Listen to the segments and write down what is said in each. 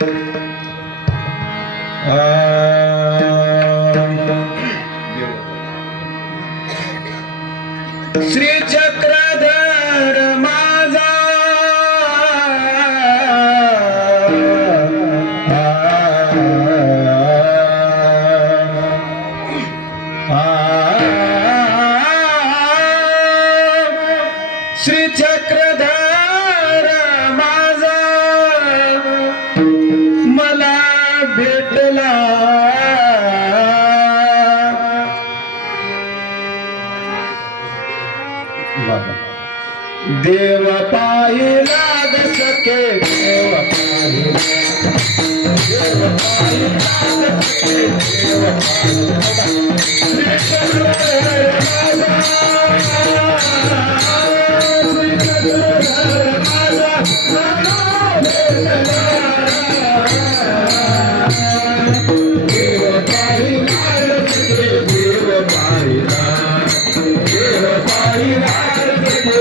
श्री चक्रधर माझा श्री चक्र देव पाहिला ग सखे देव पाहिला देव पाहिला ग सखे देव पाहिला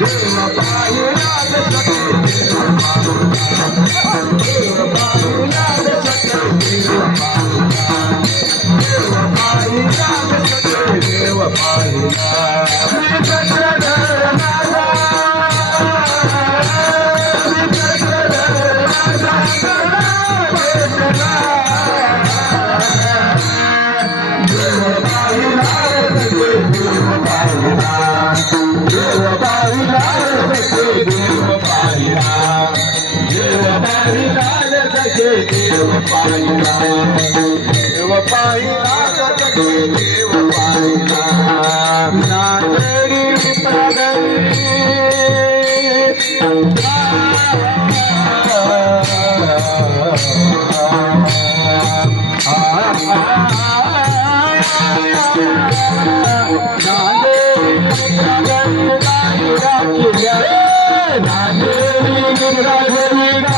Thank you. देव पाहिला देव पाहिला नागरी नागरी नागरी